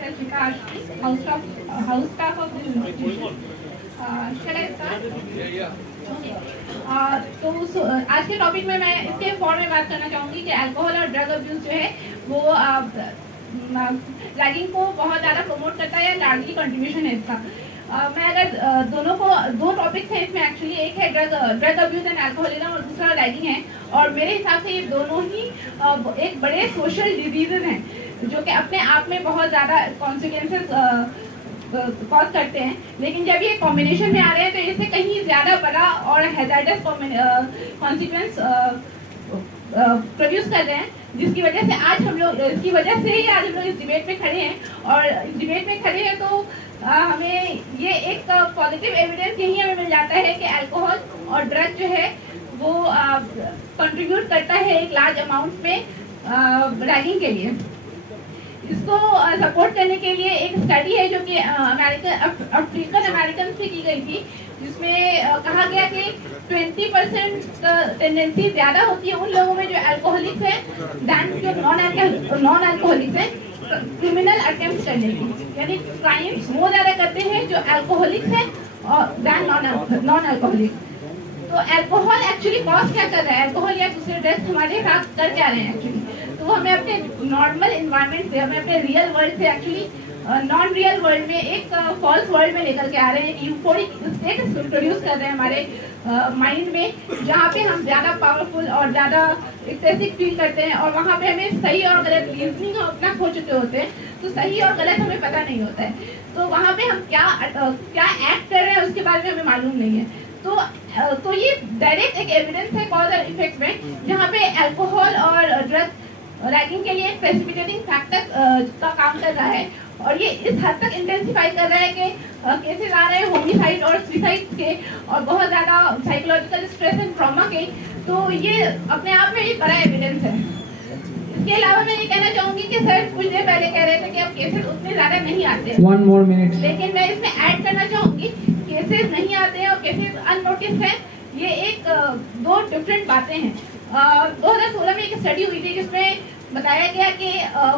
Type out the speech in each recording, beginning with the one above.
house staff of this institution. Shall I start? तो आज के टॉपिक में मैं इसके फॉर्म में बात करना चाहूँगी कि अल्कोहल और ड्रग अब्यूज जो है वो रैगिंग को बहुत ज़्यादा प्रमोट करता है या लार्जली कंट्रीब्यूशन है इसका। मैं अगर दोनों को दो टॉपिक्स हैं इसमें एक्चुअली, एक है ड्रग अब्यूज एंड अल्कोहलिज्म और दूसरा रैगिंग है, और मेरे हिसाब से ये दोनों ही एक बड़े सोशल डिजीजेज हैं जो कि अपने आप में बहुत ज़्यादा कॉन्सिक्वेंसेस कॉज करते हैं, लेकिन जब ये कॉम्बिनेशन में आ रहे हैं तो इससे कहीं ज़्यादा बड़ा और हैज़ार्डस कॉन्सिक्वेंस प्रोड्यूस कर रहे हैं, जिसकी वजह से आज हम लोग इस डिबेट में खड़े हैं। और इस डिबेट में खड़े हैं तो हमें ये एक पॉजिटिव एविडेंस यही हमें मिल जाता है कि अल्कोहल और ड्रग जो है वो कंट्रीब्यूट करता है एक लार्ज अमाउंट में रैगिंग के लिए। इसको सपोर्ट करने के लिए एक स्टडी है जो कि अफ्रीकन अमेरिकन से की गई थी, जिसमें कहा गया कि 20% टेंडेंसी ज़्यादा होती है उन लोगों में जो अल्कोहलिक्स हैं दैन जो नॉन अल्कोहलिक्स हैं क्रिमिनल अटेम्प्ट करने की, यानी क्राइम्स वो ज़्यादा करते हैं जो अल्कोहलिक्स हैं और दैन नॉन अल्कोहलिक्स। तो अल्कोहल एक्चुअली कॉज क्या कर रहा है, अल्कोहल या दूसरे ड्रग्स हमारे साथ कर क्या रहे हैं एक्चुअली, तो वो हमें अपने नॉर्मल इन्वायरमेंट से, हमें अपने रियल वर्ल्ड से एक्चुअली नॉन रियल वर्ल्ड में एक फॉल्स वर्ल्ड में लेकर के आ रहे हैं। यूफोरिक स्टेट प्रोड्यूस कर रहे हैं हमारे माइंड में, जहाँ पे हम ज़्यादा पावरफुल और ज़्यादा एक्सेसिव फील करते हैं, और वहाँ पे हमें सही और गलत रीजनिंग अपना खो चुके होते हैं, तो सही और गलत हमें पता नहीं होता है, तो वहाँ पे हम क्या एक्ट कर रहे हैं उसके बारे में हमें मालूम नहीं है। तो ये डायरेक्ट एक एविडेंस है कॉज और इफेक्ट में, जहाँ पे अल्कोहल और ड्रग रैगिंग के लिए एक प्रेसिपिटेटिंग फैक्टर का काम कर रहा है, और ये इस हद तक इंटेंसिफाई कर रहा है कि केसेस आ रहे हैं होमिसाइड और सुसाइड के और बहुत ज़्यादा साइकोलॉजिकल स्ट्रेस एंड ट्रॉमा के, तो ये अपने आप में एक बड़ा एविडेंस है। इसके अलावा मैं ये कहना चाहूँगी कि सर कुछ देर पहले कह रहे थे कि अब केसेस उतने ज़्यादा नहीं आते, 1 more minute, लेकिन मैं इसमें ऐड करना चाहूँगी केसेस नहीं आते हैं और केसेस अननोटिस्ड हैं, ये एक दो डिफरेंट बातें हैं। 2016 में एक स्टडी हुई थी जिसमें बताया गया कि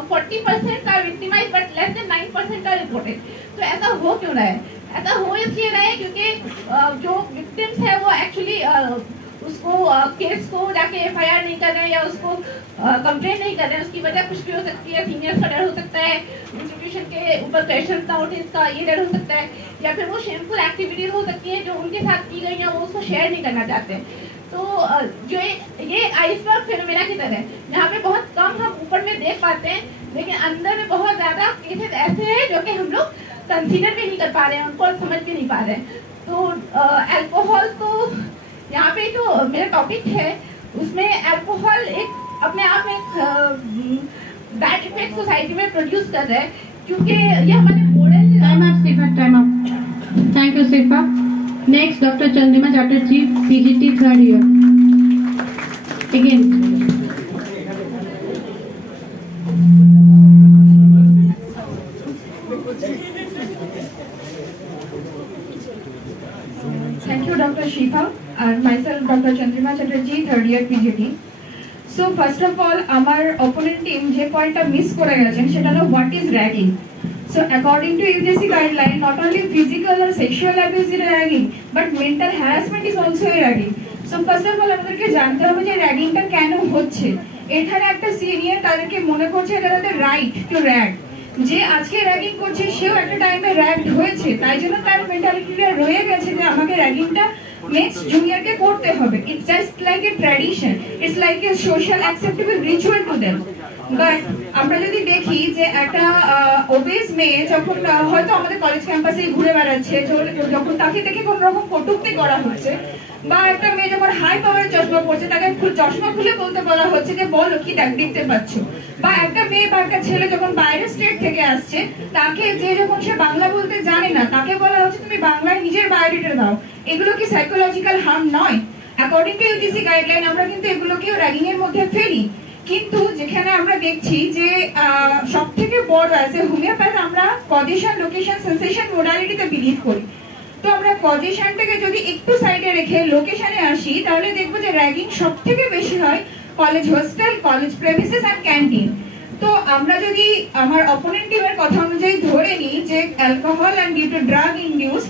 40% का विक्टिमाइज बट लेस देन 9% का रिपोर्टेड। तो ऐसा हो क्यों रहा है? ऐसा हो इसलिए रहा है क्योंकि जो विक्टिम्स है वो एक्चुअली उसको केस को जाके एफआईआर नहीं कर रहे हैं या उसको कंप्लेन नहीं कर रहे हैं। उसकी वजह कुछ भी हो सकती है, सीनियर्स का डर हो सकता है, इंस्टीट्यूशन के ऊपर क्वेश्चन ना उठे इसका ये डर हो सकता है, या फिर वो शेमफुल एक्टिविटीज हो सकती है जो उनके साथ की गई हैं वो उसको शेयर नहीं करना चाहते। तो जो ये आइसबर्ग फिनोमेना की तरह है, जहाँ पे बहुत कम हम ऊपर में देख पाते हैं, लेकिन अंदर में बहुत ज़्यादा केसेस ऐसे हैं जो कि हम लोग कंसीडर भी नहीं कर पा रहे हैं, उनको समझ भी नहीं पा रहे हैं। तो अल्कोहल तो यहाँ पे जो मेरा टॉपिक है उसमें अल्कोहल एक अपने आप में बैड इफेक्ट सोसाइटी में प्रोड्यूस कर रहा है, क्योंकि ये हमारे moral. Time up. Thank you Shilpa. Next doctor Chandrima Chatterjee, PGT 3rd year। Again Thank you, Dr. Shifa, and myself, Dr. Chandrima Chatterjee, 3rd year PGT. So first of all, our opponent team যে পয়েন্টটা মিস করে গেছেন সেটা হলো what is ragging. So according to H.M.C&H guideline, not only physical or sexual abuse is ragging, but mental harassment is also a ragging. So first of all, আমাদেরকে জানতে হবে যে র্যাগিংটা কেন হচ্ছে। এখানে একটা সিনিয়র তাদেরকে মনে করছে এটা তাদের রাইট টু র্যাগ, যে আজকে র্যাগিং করছে সেও একটা টাইমে র্যাগড হয়েছে, তাই জন্য তার মেন্টালিটিটা রয়ে গেছে যে আমাকে র্যাগিংটা নেক্সট জুনিয়রকে করতে হবে। It's just like a tradition, it's like a social acceptable ritual to them. But আমরা যদি দেখি যে একটা ওবেজ মেয়ে যখন হয়তো আমাদের কলেজ ক্যাম্পাসে ঘুরে বেড়াচ্ছে, যখন তাকে দেখে কোনো রকম কটূক্তি করা হচ্ছে, বা একটা মেয়ে যখন হাই পাওয়ারের চশমা পড়ছে তাকে চশমা খুলে বলতে বলা হচ্ছে যে বলো কি দেখতে পাচ্ছ, বা একটা মেয়ে বা একটা ছেলে যখন বাইরের স্টেট থেকে আসছে তাকে যে যখন সে বাংলা বলতে জানে না তাকে বলা হচ্ছে তুমি বাংলায় নিজের বায়োডেটা দাও, এগুলো কি সাইকোলজিক্যাল হার্ম নয়? অ্যাকর্ডিং টু ইউজিসি গাইডলাইন আমরা কিন্তু এগুলোকেও র্যাগিং এর মধ্যে ফেলি। কিন্তু যেখানে আমরা দেখছি যে সবথেকে বড় আছে হোমিওপ্যাথ, আমরা পজিশন, লোকেশন, সেন্সেশন, মোডালিটিতে বিলিভ করি। তো আমরা পজিশনটাকে যদি একটু সাইডে রেখে লোকেশনে আসি তাহলে দেখবো যে র্যাগিং সবথেকে বেশি হয় college hostel, college premises and canteen. তো আমরা যদি আমার অপোনেন্ট টিমের কথা অনুযায়ী ধরে নিই যে alcohol and due to drug induce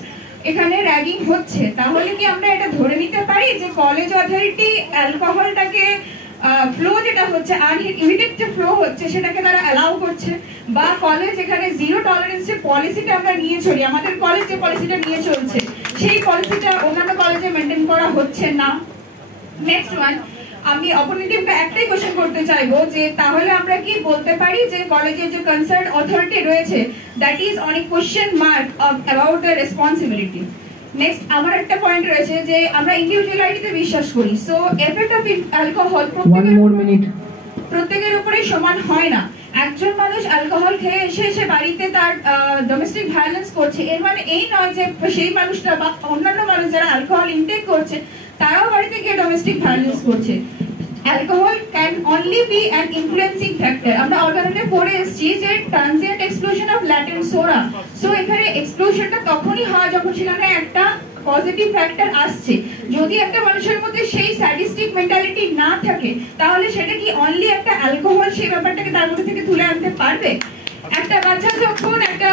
এখানে র্যাগিং হচ্ছে, তাহলে কি আমরা এটা ধরে নিতে পারি যে কলেজ অথরিটি অ্যালকোহলটাকে ফ্লো যেটা হচ্ছে আনলিমিটেড যে ফ্লো হচ্ছে সেটাকে তারা অ্যালাউ করছে, বা কলেজ এখানে জিরো টলারেন্সের পলিসিটা আমরা নিয়ে চলি, আমাদের কলেজ যে পলিসিটা নিয়ে চলছে সেই পলিসিটা অন্যান্য কলেজে মেনটেন করা হচ্ছে না? নেক্সট ওয়ান, আমি অপোনেন্ট টিমকে একটাই কোশ্চেন করতে চাইবো যে তাহলে আমরা কি বলতে পারি যে কলেজের যে কনসার্ন অথরিটি রয়েছে that is on a question mark about the responsibility. Next আমার একটা পয়েন্ট রয়েছে যে আমরা ইন্ডিভিজুয়ালিটিতে বিশ্বাস করি, সো এফেক্ট অফ অ্যালকোহল প্রত্যেকের উপরে সমান হয় না। একজন মানুষ অ্যালকোহল খেয়ে এসে বাড়িতে তার ডোমেস্টিক ভায়োলেন্স করছে, এর মানে এই নয় যে সেই মানুষটা বা অন্যান্য মানুষ যারা অ্যালকোহল ইনটেক করছে তারাও বাড়িতে গিয়ে ডোমেস্টিক ভায়োলেন্স করছে। Alcohol can only be an influencing factor. আমরা অর্গানিকে পড়ে এসেছি যে ট্রানজিয়েন্ট এক্সপ্লোশন অফ ল্যাটেন্ট সোরা, সো এখানে এক্সপ্লোশনটা তখনই হয় যখন সেখানে একটা পজিটিভ ফ্যাক্টর আসছে। যদি একটা মানুষের মধ্যে সেই স্যাডিস্টিক মেন্টালিটি না থাকে তাহলে সেটা কি অনলি একটা অ্যালকোহল সেই ব্যাপারটাকে তার মধ্যে থেকে তুলে আনতে পারবে? একটা বাচ্চা যখন একটা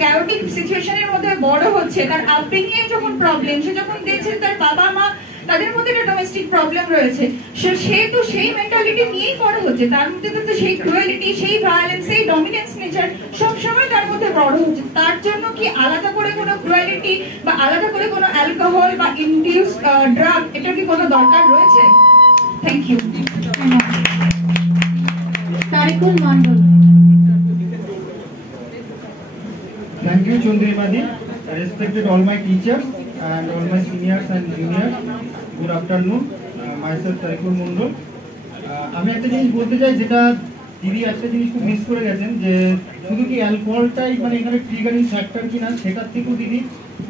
ক্যাওটিক সিচুয়েশনের মধ্যে বড় হচ্ছে, তার আপব্রিঙ্গিং এ যখন প্রবলেম, সে যখন দেখছে তার বাবা মা তাদের মধ্যে একটা ডোমেস্টিক প্রবলেম রয়েছে, সে তো সেই মেন্টালিটি নিয়েই বড় হচ্ছে, তার মধ্যে তো সেই ক্রুয়েলিটি, সেই ভায়োলেন্স, সেই ডমিনেন্স নেচার সব সময় তার মধ্যে বড় হচ্ছে। তার জন্য কি আলাদা করে কোনো ক্রুয়েলিটি বা আলাদা করে কোনো অ্যালকোহল বা ইনডিউস ড্রাগ এটার কি কোনো দরকার রয়েছে? Thank you. Tarikul Mondal. Thank you, Chundrimadi. I respected all my teachers and all my seniors and juniors. Good afternoon. Myself Tarikul Mundol. আমি একটা জিনিস বলতে চাই, যেটা দিদি একটা জিনিস খুব মিস করে গেছেন, যে শুধু কি অ্যালকোহলটাই মানে এখানে ট্রিগারিং ফ্যাক্টর কিনা সেটার থেকেও দিদি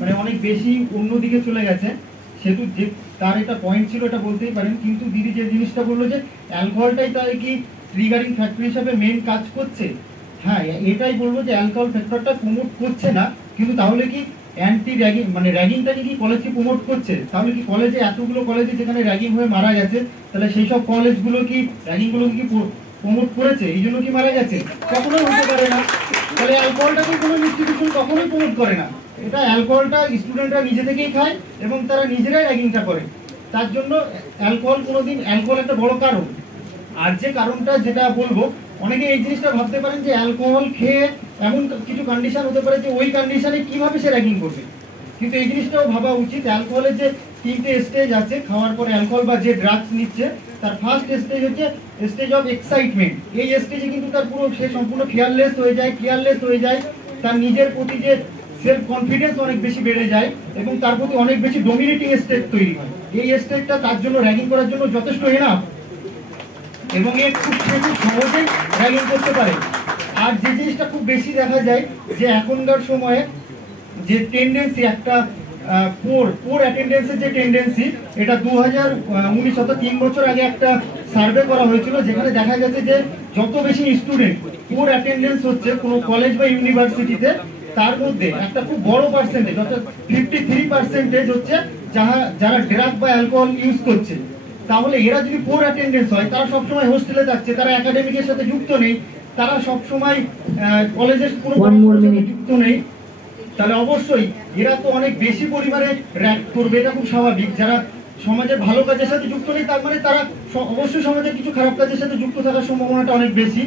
মানে অনেক বেশি অন্যদিকে চলে গেছে। সেহেতু যে তার একটা পয়েন্ট ছিল এটা বলতেই পারেন, কিন্তু দিদি যে জিনিসটা বললো যে অ্যালকোহলটাই তাই কি ট্রিগারিং ফ্যাক্টর হিসাবে মেন কাজ করছে, হ্যাঁ এটাই বলবো যে অ্যালকোহল ফ্যাক্টরটা প্রমোট করছে না, কিন্তু তাহলে কি অ্যান্টি র্যাগিং মানে র্যাগিংটাকে কি কলেজকে প্রমোট করছে? তাহলে কি কলেজে এতগুলো কলেজে যেখানে র্যাগিং হয়ে মারা গেছে, তাহলে সেই সব কলেজগুলো কি র্যাগিংগুলো কি প্রমোট করেছে? এই জন্য কি মারা গেছে? কখনোই হতে পারে না। তাহলে অ্যালকোহলটাকে কোনো ইনস্টিটিউশন কখনোই প্রমোট করে না, এটা অ্যালকোহলটা স্টুডেন্টরা নিজে থেকেই খায় এবং তারা নিজেরাই র্যাগিংটা করে। তার জন্য অ্যালকোহল কোনোদিন, অ্যালকোহল একটা বড় কারণ। আর যে কারণটা যেটা বলবো, অনেকে এই জিনিসটা ভাবতে পারেন যে অ্যালকোহল খেয়ে এমন কিছু কন্ডিশন হতে পারে যে ওই কন্ডিশনে কিভাবে সে র্যাগিং করবে, কিন্তু এই জিনিসটাও ভাবা উচিত। অ্যালকোহলের যে 3টে স্টেজ আছে খাওয়ার পরে অ্যালকোহল বা যে ড্রাগস নিচ্ছে, তার ফার্স্ট স্টেজ হচ্ছে স্টেজ অফ এক্সাইটমেন্ট। এই স্টেজে কিন্তু তার পুরো সে সম্পূর্ণ কেয়ারলেস হয়ে যায়, তার নিজের প্রতি যে সেলফ কনফিডেন্স অনেক বেশি বেড়ে যায় এবং তার প্রতি অনেক বেশি ডমিনেটিং স্টেট তৈরি হয়। এই স্টেটটা তার জন্য র্যাগিং করার জন্য যথেষ্ট এনাফ এবং এর খুব সহজেই র্যাগিং করতে পারে। আর যে জিনিসটা খুব বেশি দেখা যায় যে এখনকার সময়ে যে টেন্ডেন্সি, একটা পোর অ্যাটেন্ডেন্সের যে টেন্ডেন্সি, এটা 2019 অর্থাৎ 3 বছর আগে একটা সার্ভে করা হয়েছিল, যেখানে দেখা গেছে যে যত বেশি স্টুডেন্ট পোর অ্যাটেন্ডেন্স হচ্ছে কোনো কলেজ বা ইউনিভার্সিটিতে, তার মধ্যে একটা খুব বড় পার্সেন্টেজ অর্থাৎ 53% হচ্ছে যারা ড্রাগ বা অ্যালকোহল ইউজ করছে। তাহলে এরা যদি পোর অ্যাটেন্ডেন্স হয়, তারা সবসময় হোস্টেলে থাকছে, তারা একাডেমিকের সাথে যুক্ত নেই, তারা সবসময় কলেজের কোনো যুক্ত নেই, তাহলে অবশ্যই এরা তো অনেক বেশি পরিমাণে র্যাগ করবে, এটা খুব স্বাভাবিক। যারা সমাজের ভালো কাজের সাথে যুক্ত নেই, তার মানে তারা অবশ্যই সমাজের কিছু খারাপ কাজের সাথে যুক্ত থাকার সম্ভাবনাটা অনেক বেশি।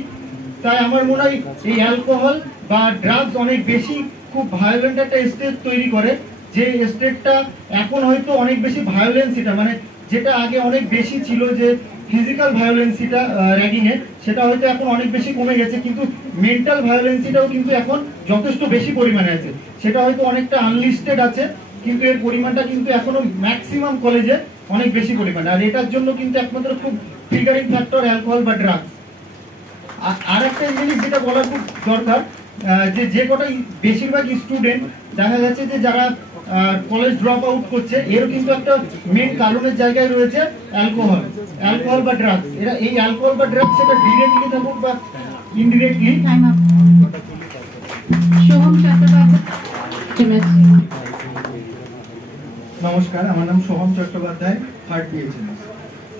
তাই আমার মনে হয় এই অ্যালকোহল বা ড্রাগস অনেক বেশি খুব ভায়োলেন্ট একটা স্টেট তৈরি করে, যে স্টেটটা এখন হয়তো অনেক বেশি ভায়োলেন্সিটা মানে যেটা আগে অনেক বেশি ছিল যে ফিজিক্যাল ভায়োলেন্সিটা র্যাগিংয়ে, সেটা হয়তো এখন অনেক বেশি কমে গেছে, কিন্তু মেন্টাল ভায়োলেন্সিটাও কিন্তু এখন যথেষ্ট বেশি পরিমাণে আছে। সেটা হয়তো অনেকটা আনলিস্টেড আছে, কিন্তু এর পরিমাণটা কিন্তু এখনো ম্যাক্সিমাম কলেজে অনেক বেশি পরিমাণে। আর এটার জন্য কিন্তু একমাত্র খুব ট্রিগারিং ফ্যাক্টর অ্যালকোহল বা ড্রাগস। আর একটা জিনিস যেটা বলা খুব দরকার, যে কটা বেশিরভাগ স্টুডেন্ট দেখা যাচ্ছে যে যারা কলেজ ড্রপ আউট করছে, এরও কিন্তু একটা মেন কারণের জায়গায় রয়েছে অ্যালকোহল বা ড্রাগস। এরা এই অ্যালকোহল বা ড্রাগস সেটা ডিরেক্টলি থাকুক বা ইনডিরেক্টলি। নমস্কার, আমার নাম সোহম চট্টোপাধ্যায়, 3rd BHMS।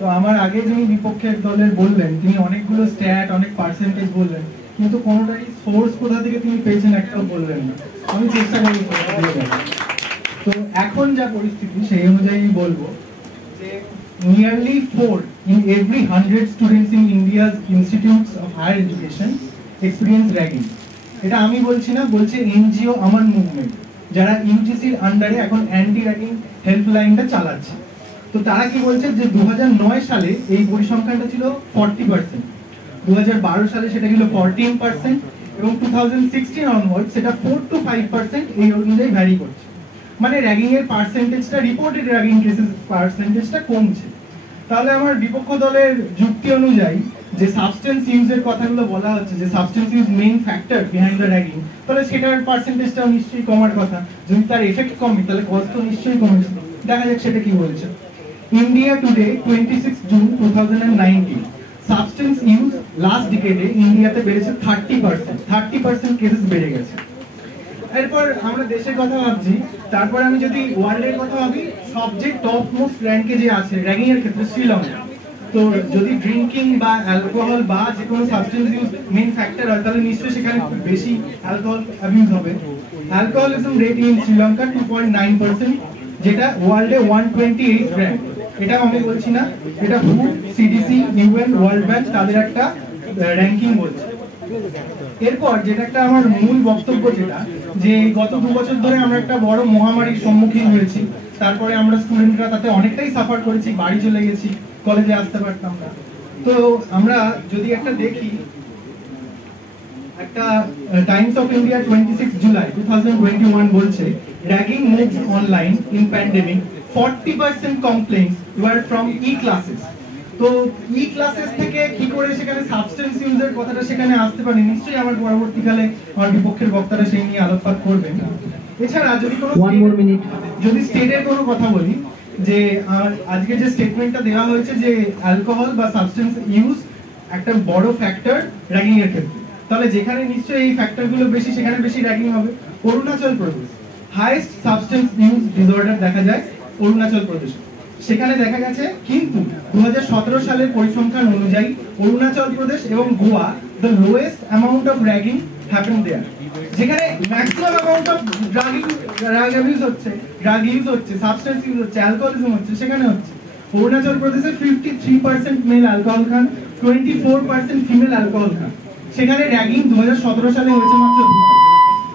তো আমার আগে যিনি বিপক্ষের দলের বললেন তিনি অনেকগুলো স্ট্যাট অনেক পার্সেন্টেজ বললেন, কিন্তু কোনোটাই সোর্স কোথা থেকে তিনি পেয়েছেন একটাও বললেন না। আমি চেষ্টা করি। তো এখন যা পরিস্থিতি সেই অনুযায়ী বলবো যে নিয়ারলি 4 in every 100 students in India's institutes of higher education experience ragging। এটা আমি বলছি না, বলছে এনজিও আমার মুভমেন্ট, যারা ইউজিসির আন্ডারে এখন অ্যান্টি র্যাগিং হেল্পলাইনটা চালাচ্ছে। তো তারা কি বলছে যে 2009 সালে এই পরিসংখ্যানটা ছিল 40%, 2012 সালে সেটা ছিল 14% এবং 2016 অনওয়ার্ড সেটা 4 to 5% এই অনুযায়ী ভ্যারি করছে। মানে র্যাগিং এর পার্সেন্টেজটা, রিপোর্টেড র্যাগিং কেসেস পার্সেন্টেজটা কমছে। তাহলে আমার বিপক্ষ দলের যুক্তি অনুযায়ী যে সাবস্টেন্স ইউজের কথাগুলো বলা হচ্ছে, যে substance use main factor behind the ragging, তাহলে সেটার পার্সেন্টেজটাও নিশ্চয়ই কমার কথা। যদি তার এফেক্ট কমে তাহলে কস্ট তো নিশ্চয়ই কমেছে। দেখা যাক সেটা কি বলছে। India Today 26 June 2019, substance use last ডিকেডে ইন্ডিয়াতে বেড়েছে 30% কেসেস বেড়ে গেছে। এরপর আমরা দেশের কথা ভাবছি, তারপর আমি যদি ওয়ার্ল্ডের কথা ভাবি, সবচেয়ে টপ মোস্ট র্যাঙ্কে যে আছে র্যাগিং এর ক্ষেত্রে শ্রীলঙ্কা। তো যদি ড্রিঙ্কিং বা অ্যালকোহল বা যে কোনো সাবস্টেন্স ইউজ মেইন ফ্যাক্টর হয় তাহলে নিশ্চয়ই সেখানে খুব বেশি অ্যালকোহল অ্যাবিউজ হবে। অ্যালকোহলিজম রেট ইন শ্রীলঙ্কা 2.9%, যেটা ওয়ার্ল্ডে 128 র্যাঙ্ক। এটা আমি বলছি না, এটা হু, সিডিসি, ইউএন, ওয়ার্ল্ড ব্যাংক তাদের একটা র্যাঙ্কিং বলছে। এরপর যেটা একটা আমার মূল বক্তব্য, যেটা যে গত 2 বছর ধরে আমরা একটা বড় মহামারীর সম্মুখীন হয়েছি। তারপরে আমরা স্টুডেন্টরা তাতে অনেকটাই সাফার করেছি, বাড়ি চলে গেছি, কলেজে আসতে পারতাম না। তো আমরা যদি একটা দেখি, একটা টাইমস অফ ইন্ডিয়া 26 জুলাই 2021 বলছে ragging moves online in pandemic, 40% complaints were from e classes. তো ই ক্লাসেস থেকে কি করে সেখানে সাবস্টেন্স ইউজের কথাটা সেখানে আসতে পারে, নিশ্চয়ই আমার পরবর্তীকালে আমার বিপক্ষের বক্তারা সেই নিয়ে আলোকপাত করবেন। এছাড়া যদি কোনো যদি স্টেটের কোনো কথা বলি, যে আজকে যে স্টেটমেন্টটা দেওয়া হয়েছে যে অ্যালকোহল বা সাবস্টেন্স ইউজ একটা বড় ফ্যাক্টর র্যাগিং এর ক্ষেত্রে, তাহলে যেখানে নিশ্চয়ই এই ফ্যাক্টরগুলো বেশি সেখানে বেশি র্যাগিং হবে। অরুণাচল Pradesh, highest substance use disorder দেখা যায় অরুণাচল প্রদেশে, সেখানে দেখা গেছে। কিন্তু 2017 সালের পরিসংখ্যান অনুযায়ী অরুণাচল প্রদেশ এবং Goa the lowest amount of ragging happen there, যেখানে maximum amount of drug use হচ্ছে, সাবস্টেন্স ইউজ হচ্ছে, অ্যালকোহলিজম হচ্ছে, সেখানে হচ্ছে। অরুণাচল প্রদেশে 53% মেল অ্যালকোহল খান, 24% ফিমেল অ্যালকোহল খান। সেখানে র্যাগিং 2017 সালে হয়েছে মাত্র।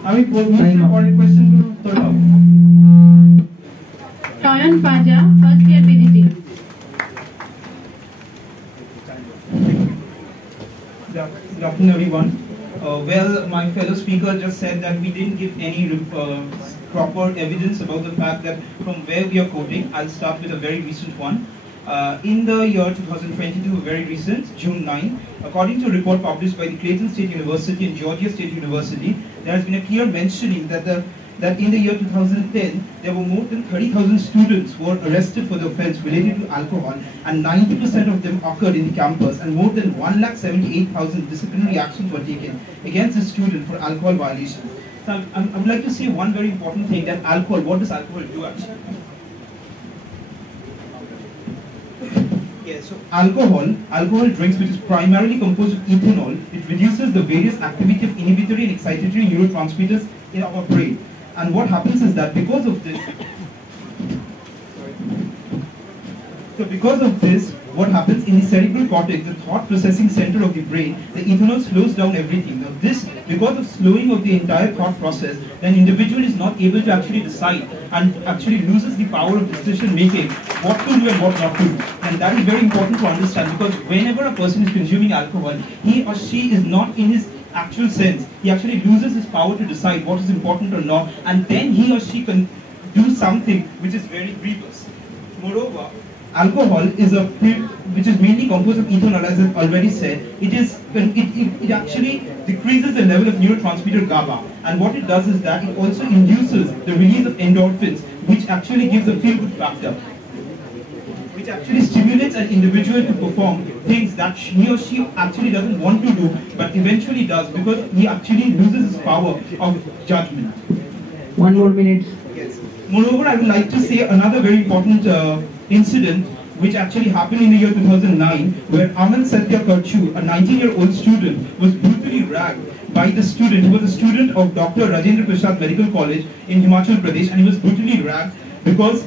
আমি পরের কোয়েশ্চেনগুলোর উত্তর পাবো। Toyan Paja, first year PGT. Good afternoon, everyone. Well, my fellow speaker just said that we didn't give any proper evidence about the fact that from where we are quoting. I'll start with a very recent one. In the year 2022, very recent, June 9, according to a report published by the Clayton State University and Georgia State University, there has been a clear mentioning that in the year 2010, there were more than 30,000 students who were arrested for the offense related to alcohol, and 90% of them occurred in the campus, and more than 178,000 disciplinary actions were taken against the student for alcohol violations. So I would like to say one very important thing, that alcohol, what does alcohol do actually? Yes, so alcohol drinks, which is primarily composed of ethanol, it reduces the various activity of inhibitory and excitatory neurotransmitters in our brain. And what happens is that because of this, what happens in the cerebral cortex, the thought processing center of the brain, the ethanol slows down everything. Now this, because of slowing of the entire thought process, then individual is not able to actually decide and actually loses the power of decision making, what to do and what not to do. And that is very important to understand, because whenever a person is consuming alcohol, he or she is not in his actual sense. He actually loses his power to decide what is important or not, and then he or she can do something which is very grievous. Moreover, alcohol is which is mainly composed of ethanol, as I've already said. It actually decreases the level of neurotransmitter GABA, and what it does is that it also induces the release of endorphins, which actually gives a feel-good factor, which actually stimulates an individual to perform things that he or she actually doesn't want to do, but eventually does, because he actually loses his power of judgment. 1 more minute. Yes. Moreover, I would like to say another very important incident which actually happened in the year 2009, where Aman Satya Karchu, a 19-year-old student, was brutally ragged by the student. He was a student of Dr. Rajendra Prasad Medical College in Himachal Pradesh, and he was brutally ragged because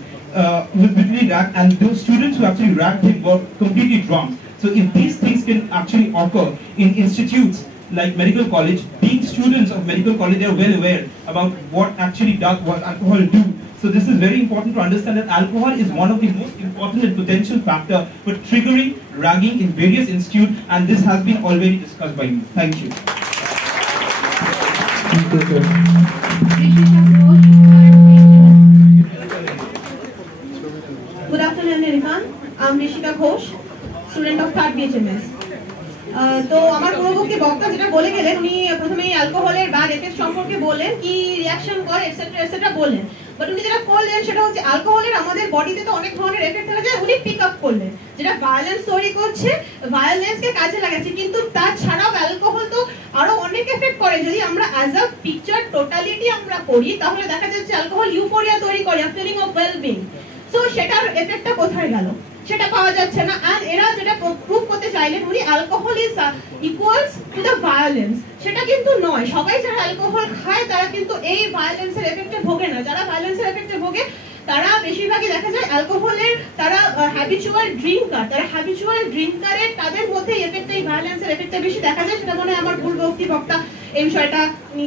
and those students who actually ragged him were completely drunk. So if these things can actually occur in institutes like medical college, being students of medical college, they are well aware about what alcohol do. So this is very important to understand that alcohol is one of the most important and potential factor for triggering ragging in various institutes, and this has been already discussed by me. Thank you. Thank you, sir. Good afternoon, everyone. I'm Rishika Ghosh, student of 3rd H.M.C&H. তো আমার পূর্ববর্তী বক্তা যেটা বলে গেলেন, উনি প্রথমেই অ্যালকোহলের ব্যাড এফেক্ট সম্পর্কে বললেন, কি রিঅ্যাকশন করে এটসেট্রা এটসেট্রা বললেন। বাট উনি যেটা করলেন সেটা হচ্ছে অ্যালকোহলের আমাদের বডিতে তো অনেক ধরনের এফেক্ট থাকে, উনি পিক আপ করলেন যেটা ভায়োলেন্স তৈরি করছে, ভায়োলেন্সকে কাজে লাগাচ্ছে। কিন্তু তাছাড়াও অ্যালকোহল তো আরো অনেক এফেক্ট করে। যদি আমরা অ্যাজ আ পিকচার টোটালিটি আমরা করি, তাহলে দেখা যাচ্ছে অ্যালকোহল ইউফোরিয়া তৈরি করে, feeling of well being. So সেটার এফেক্টটা কোথায় গেল? সেটা পাওয়া যাচ্ছে না। আর এরা যেটা প্রুভ করতে চাইলেন, উনি alcohol is equals to the violence, সেটা কিন্তু নয়। সবাই যারা অ্যালকোহল খায় তারা কিন্তু এই ভায়োলেন্সের এফেক্টে ভোগে না। যারা ভায়োলেন্সের এফেক্টে ভোগে তারা বেশিরভাগই দেখা যায় অ্যালকোহলের, তারা হ্যাবিচুয়াল ড্রিঙ্কার, তাদের মধ্যে এফেক্টটা, এই ভায়োলেন্সের এফেক্টটা বেশি দেখা যায়। সেটা মনে হয় আমার পূর্ববর্তী বক্তা এই বিষয়টা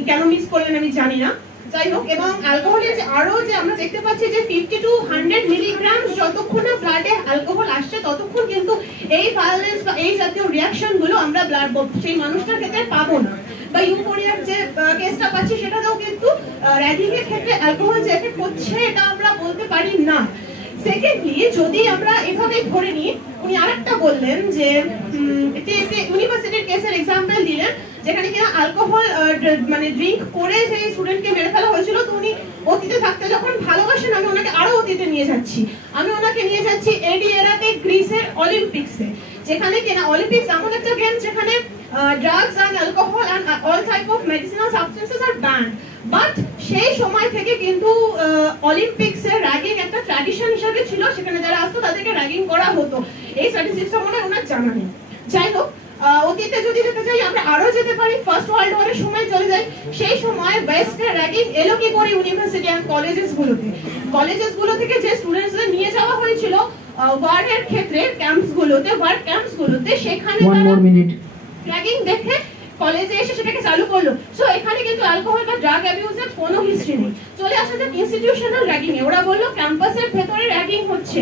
কেন মিস করলেন আমি জানি না। যাই হোক, এবং অ্যালকোহলের যে আরো যে আমরা দেখতে পাচ্ছি যে 50 to 100 মিলিগ্রাম যতক্ষণ না ব্লাডে অ্যালকোহল আসছে, ততক্ষণ কিন্তু এই ভায়োলেন্স বা এই জাতীয় রিঅ্যাকশন গুলো আমরা সেই মানুষটার ক্ষেত্রে পাবো না। বা ইউফোরিয়ার যে কেসটা পাচ্ছি সেটাতেও কিন্তু র্যাগিং এর ক্ষেত্রে অ্যালকোহল যে এফেক্ট করছে এটা আমরা বলতে পারি না। সেকেন্ডলি, যদি আমরা এভাবে ধরে নিই, উনি আরেকটা বললেন যে ইউনিভার্সিটির কেসের এক্সাম্পল দিলেন, যেখানে কিনা অ্যালকোহল মানে ড্রিঙ্ক করে যে স্টুডেন্টকে মেরে ফেলা হয়েছিল। তো উনি অতীতে থাকতে যখন ভালোবাসেন, আমি ওনাকে আরো অতীতে নিয়ে যাচ্ছি। আমি ওনাকে নিয়ে যাচ্ছি এডি এরাতে, গ্রিসের অলিম্পিক্সে, যেখানে কিনা অলিম্পিক্স এমন একটা গেম যেখানে drugs and alcohol and all type of medicinal substances আর ব্যান্ড। বাট সেই সময় থেকে কিন্তু অলিম্পিক্সে র্যাগিং একটা ট্র্যাডিশন হিসেবে ছিল, সেখানে যারা আসতো তাদেরকে র্যাগিং করা হতো। এই স্ট্যাটিস্টিক্সটা মনে হয় ওনার জানা নেই। যাই হোক, অতীতে যদি যেতে চাই আমরা আরো যেতে পারি, ফার্স্ট ওয়ার্ল্ড ওয়ারের সময় চলে যাই। সেই সময় ওয়েস্টে র্যাগিং এলো কি করে? ইউনিভার্সিটি অ্যান্ড কলেজেস গুলো থেকে যে স্টুডেন্টসদের নিয়ে যাওয়া হয়েছিল ওয়ারের ক্ষেত্রে ওয়ার ক্যাম্পস গুলোতে, সেখানে র্যাগিং দেখে কলেজে এসে সেটাকে চালু করলো। সো এখানে কিন্তু অ্যালকোহল বা ড্রাগ অ্যাবিউজের কোনো হিস্ট্রি নেই। চলে আসা যাক ইনস্টিটিউশনাল র্যাগিং এ। ওরা বললো ক্যাম্পাসের ভেতরে র্যাগিং হচ্ছে।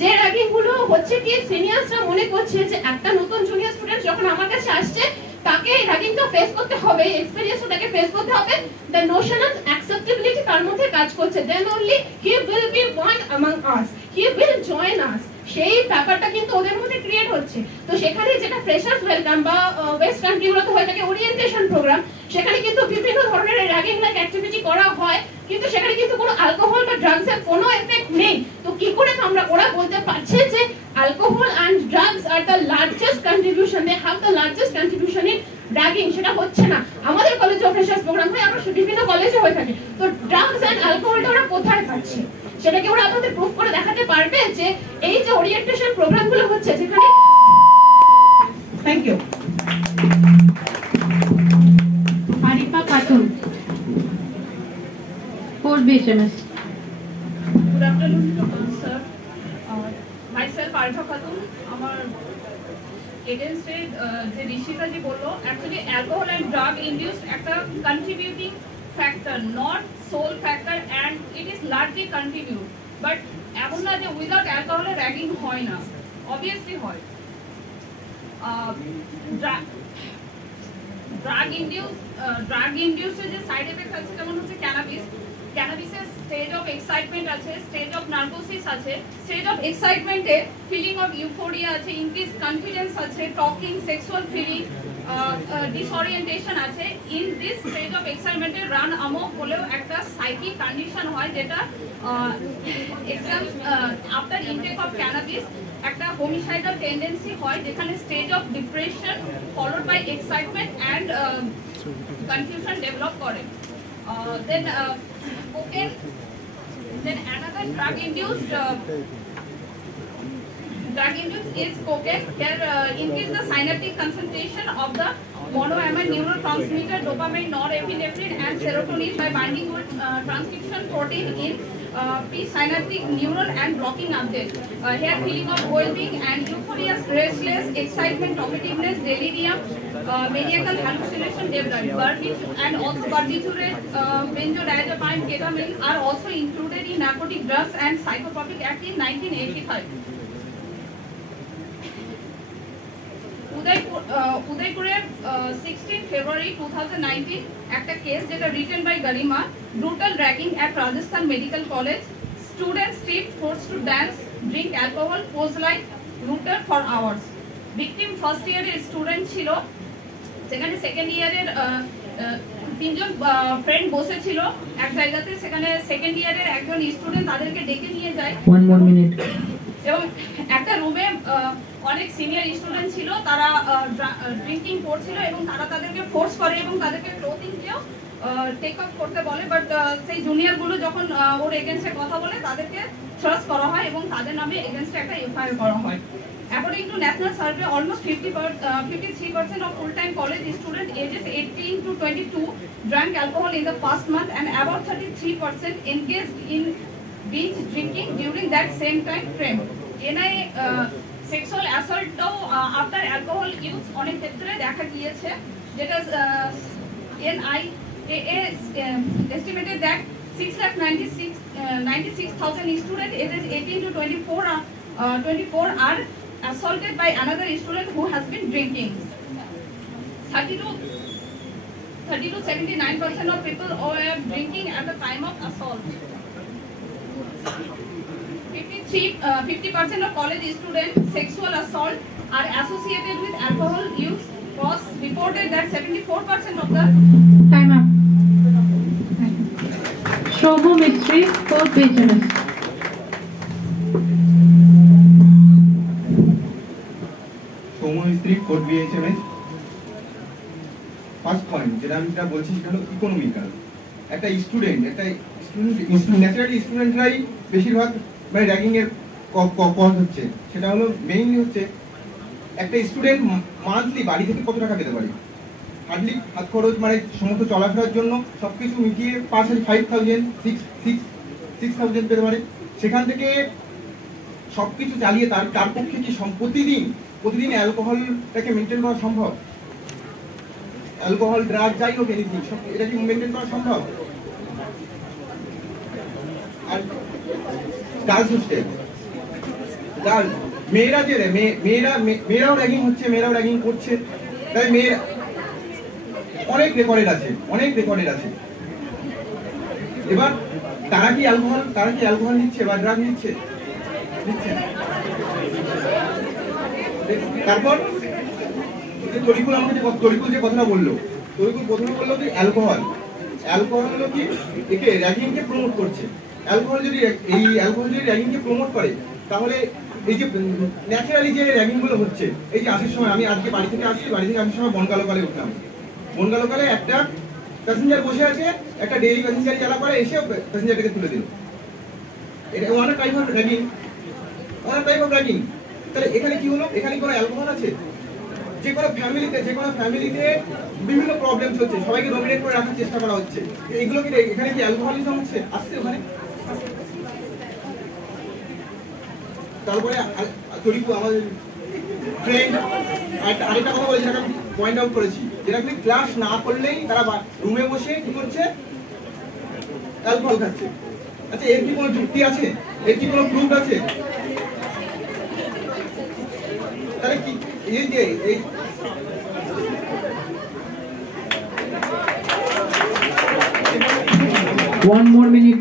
যে র্যাগিং গুলো হচ্ছে কি, সিনিয়রসরা মনে করছে যে একটা নতুন জুনিয়র স্টুডেন্ট যখন আমার কাছে আসছে, তাকে র্যাগিংটা ফেস করতে হবে, এক্সপেরিয়েন্সটা তাকে ফেস করতে হবে। দ্য নোশন অফ অ্যাকসেপ্টেবিলিটি তার মধ্যে কাজ করছে। Then only he will be one among us, he will join us. সেই ব্যাপারটা কিন্তু ওদের মধ্যে ক্রিয়েট হচ্ছে। তো সেখানে যেটা ফ্রেশার্স ওয়েলকাম বা ওয়েস্ট কান্ট্রিগুলোতে হয়ে থাকে ওরিয়েন্টেশন প্রোগ্রাম, সেখানে কিন্তু বিভিন্ন ধরনের র্যাগিং লাইক অ্যাক্টিভিটি করা হয়, কিন্তু সেখানে কিন্তু কোনো অ্যালকোহল বা ড্রাগস এর কোনো এফেক্ট নেই। তো কি করে ওরা বলতে পারছে যে alcohol and drugs are the largest contribution, they have the largest contribution in ragging? সেটা হচ্ছে না। আমাদের কলেজে ফ্রেশার্স প্রোগ্রাম হয়, আমরা বিভিন্ন কলেজে হয়ে থাকে। তো ড্রাগস অ্যান্ড অ্যালকোহলটা ওরা কোথায় পাচ্ছে? সেটাকে ওরা আমাদের প্রুফ করে দেখাতে পারবে যে এই যে ওরিয়েন্টেশন প্রোগ্রামগুলো হচ্ছে যেখানে। Thank you. Arifa Khatun, 4th H.M.C. Good afternoon, sir. Myself Arifa Khatun. আমার against যে ঋষিকা জি বললো, actually alcohol and drug induced একটা contributing factor, not sole factor, and it is largely contribute. But এমন না যে without alcohol ragging হয় না, obviously হয়। drug induced যে সাইড এফেক্ট আছে, যেমন হচ্ছে ক্যানাবিসের স্টেজ অফ এক্সাইটমেন্ট আছে, স্টেজ অফ নার্ভোসিস আছে। স্টেজ অফ এক্সাইটমেন্টে ফিলিং অফ ইউফোরিয়া আছে, ইনক্রিজ কনফিডেন্স আছে, টকিং, সেক্সুয়াল ফিলিং, ডিসঅরিয়েন্টেশন আছে। ইন দিস স্টেজ অফ এক্সাইটমেন্টে রান আমক বলেও একটা সাইকিক কন্ডিশন হয়, যেটা আফটার ইনটেক অফ ক্যানাবিস একটা হোমিসাইডাল টেন্ডেন্সি হয়, যেখানে stage of depression followed by excitement and confusion develop করে। Then cocaine, then another drug induced drug induced is cocaine. Here increase the synaptic concentration of the monoamine neurotransmitter dopamine, norepinephrine and serotonin by binding with transcription protein in presynaptic neuron and blocking update. Here feeling of well-being and euphoria, restless, excitement, talkativeness, delirium, maniacal hallucination develop. And also barbiturate, benzodiazepine, ketamine are also included in narcotic drugs and psychotropic act in 1985. উদয়পুরের 16 February 2019 একটা case যেটা written by Garima, brutal ragging at Rajasthan medical college, student strip force to dance, drink alcohol, pose like rooster for hours. Victim first ইয়ারের student ছিল, সেখানে সেকেন্ড ইয়ারের তিনজন ফ্রেন্ড বসেছিল এক জায়গাতে, সেখানে সেকেন্ড ইয়ারের একজন স্টুডেন্ট তাদেরকে ডেকে নিয়ে যায় এবং একটা রুমে অনেক সিনিয়র স্টুডেন্ট ছিল, তারা ড্রিঙ্কিং করছিল এবং তারা তাদেরকে ফোর্স করে এবং তাদেরকে ক্লোথিংকেও টেক অফ করতে বলে। বাট সেই জুনিয়রগুলো যখন ওর এগেনস্টে কথা বলে তাদেরকে থ্রাস্ট করা হয় এবং তাদের নামে এগেনস্টে একটা এফআইআর করা হয়। According to national survey, almost 53% of full-time college students ages 18 to 22 drank alcohol in the past month, and about 33% engaged in binge drinking during that same time frame. Sexual assault after alcohol use অনেক ক্ষেত্রে দেখা গিয়েছে, যেটা NIAA estimated that 696,000 students ages 18 to 24 are assaulted by another student who has been drinking. 30 to 79% of people were drinking at the time of assault. 50% of college students sexual assault are associated with alcohol use. Was reported that 74% of the time up. Shobhu Mistry, 4th BHMS. Shobhu Mistry, 4th BHMS. First point, যেটা আমি যেটা বলছি সেটা হলো ইকোনমিক্যাল। একটা student naturally স্টুডেন্টরাই বেশিরভাগ মানে র্যাগিং এর কজ হচ্ছে, সেটা হলো মেইনলি হচ্ছে একটা স্টুডেন্ট মান্থলি বাড়ি থেকে কত টাকা পেতে পারে? হার্ডলি হাত খরচ মানে সমস্ত চলাফেরার জন্য সবকিছু মিটিয়ে 5,000 6,000 পেতে পারে। সেখান থেকে সবকিছু চালিয়ে তার পক্ষে কি প্রতিদিন অ্যালকোহলটাকে মেনটেন করা সম্ভব? অ্যালকোহল, ড্রাগ, যাই হোক এনিথিং, এটা কি মেনটেন করা সম্ভব? আর গার্লস হোস্টেল, গার্লস মেয়েরাও র্যাগিং হচ্ছে, মেয়েরাও র্যাগিং করছে। তাই মেয়েরা অনেক রেকর্ডেড আছে। এবার তারা কি অ্যালকোহল নিচ্ছে বা ড্রাগ নিচ্ছে? তারপর তরিকুল যে কথাটা বললো, প্রথমে বললো যে অ্যালকোহল হলো কি একে র্যাগিংকে প্রমোট করছে। অ্যালকোহল যদি র্যাগিংকে প্রমোট করে, তাহলে এই যে ন্যাচারালি যে র্যাগিং গুলো হচ্ছে, এই যে আসার সময় আমি আজকে বাড়ি থেকে আসার সময় বনগালোকালে উঠলাম, বনগালোকালে একটা প্যাসেঞ্জার বসে আছে, একটা ডেইলি প্যাসেঞ্জার চালা করে এসে প্যাসেঞ্জারটাকে তুলে দিল। এটা ওয়ান টাইপ অফ র্যাগিং। তাহলে এখানে কি হলো? এখানে কোনো অ্যালকোহল আছে? যে কোনো ফ্যামিলিতে বিভিন্ন প্রবলেম হচ্ছে, সবাইকে ডমিনেট করে রাখার চেষ্টা করা হচ্ছে, এগুলো কি এখানে কি অ্যালকোহলিজম হচ্ছে? আসছে ওখানে। তারপরে আমাদের ফ্রেন্ড আরেকটা কথা বলেছি, যেটা আমি পয়েন্ট আউট করেছি, যেটা আপনি ক্লাস না করলেই তারা রুমে বসে কি করছে? অ্যালকোহল খাচ্ছে। আচ্ছা, এর কি কোনো যুক্তি আছে? এর কি কোনো প্রুফ আছে? তাহলে কি এই যে এই One more minute.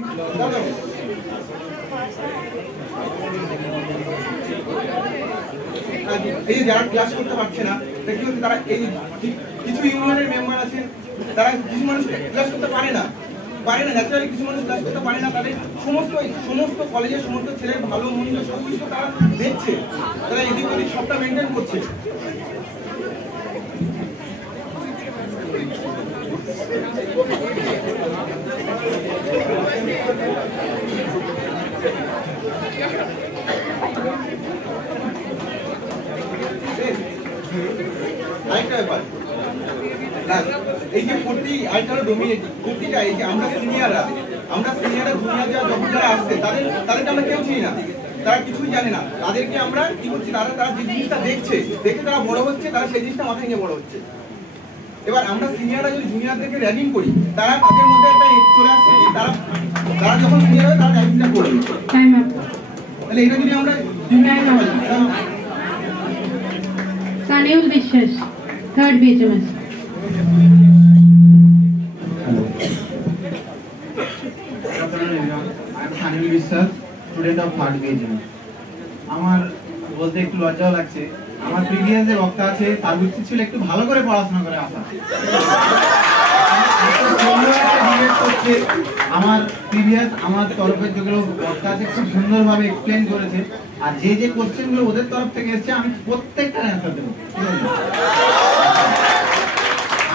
এই যে যারা ক্লাস করতে পারছে না, কি হচ্ছে? তারা এই কিছু ইউনিয়নের মেম্বার আছেন, তারা কিছু মানুষ ক্লাস করতে পারে না, ন্যাচারালি কিছু মানুষ ক্লাস করতে পারে না। তাদের সমস্ত কলেজের সমস্ত ছেলের ভালো মন্দ সব কিছু তারা দেখছে, তারা এদিক ওদিক সবটা মেনটেন করছে। আরেকটা ব্যাপার, এই যে আরেকটা হলো ডোমিনেটিং, প্রতিটা এই যে আমরা সিনিয়ররা জুনিয়র যখন যারা আসছে তাদেরকে আমরা কেউ চিনি না, তারা কিছুই জানে না, তাদেরকে আমরা কি করছি, তারা যে জিনিসটা দেখে তারা বড় হচ্ছে, তারা সেই জিনিসটা মাথায় নিয়ে বড় হচ্ছে। এবার আমরা সিনিয়ররা যদি জুনিয়রদেরকে র্যাগিং করি, তারা তাদের মধ্যে একটা চলে আসছে যে তারা যখন সিনিয়র হয় তারা র্যাগিংটা করবে। তাহলে এটা যদি আমরা Sanil Vishwas, 3rd BHMS. Sanil Vishwas, student of 3rd BHMS. আমার বলতে একটু লজ্জাও লাগছে, আমার প্রিভিয়াস যে বক্তা আছে তার উচিত ছিল একটু ভালো করে পড়াশোনা করে আসা। আমার প্রিভিয়াস আমার তরফের যেগুলো বক্তা আছে খুব সুন্দরভাবে এক্সপ্লেন করেছে, আর যে কোশ্চেন গুলো ওদের তরফ থেকে এসেছে আমি প্রত্যেকটার অ্যান্সার দেবো।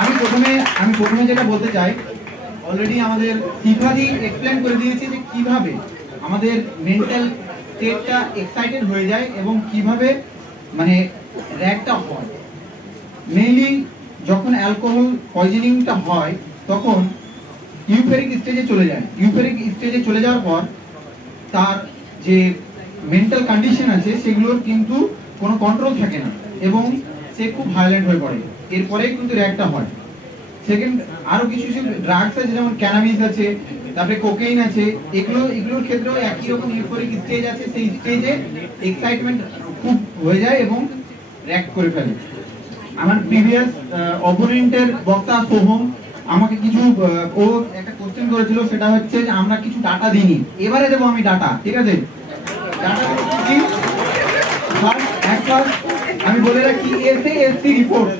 আমি প্রথমে যেটা বলতে চাই, অলরেডি আমাদের শিফাদি এক্সপ্লেন করে দিয়েছে যে কিভাবে আমাদের মেন্টাল স্টেটটা এক্সাইটেড হয়ে যায় এবং কিভাবে মানে র্যাগটা হয়। মেইনলি যখন অ্যালকোহল পয়জনিংটা হয় তখন ইউফেরিক স্টেজে চলে যায়। ইউফেরিক স্টেজে চলে যাওয়ার পর তার যে মেন্টাল কন্ডিশন আছে সেগুলোর কিন্তু কোনো কন্ট্রোল থাকে না এবং সে খুব ভায়োলেন্ট হয়ে পড়ে, এরপরেই কিন্তু র্যাগটা হয়। সেকেন্ড আরো কিছু ড্রাগস আছে, যেমন ক্যানাবিস আছে, তারপরে কোকেইন আছে, এগুলোর ক্ষেত্রেও একই রকম ইউফোরিক স্টেজ আছে, সেই স্টেজে এক্সাইটমেন্ট খুব হয়ে যায় এবং র্যাগ করে ফেলে। আমার প্রিভিয়াস অপোনেন্টের বক্তা সোহম আমাকে কিছু ও একটা কোশ্চেন করেছিল, সেটা হচ্ছে যে আমরা কিছু ডাটা দিইনি, এবারে দেবো আমি ডাটা, ঠিক আছে? ডাটা আমি বলে রাখি এসএসসি রিপোর্ট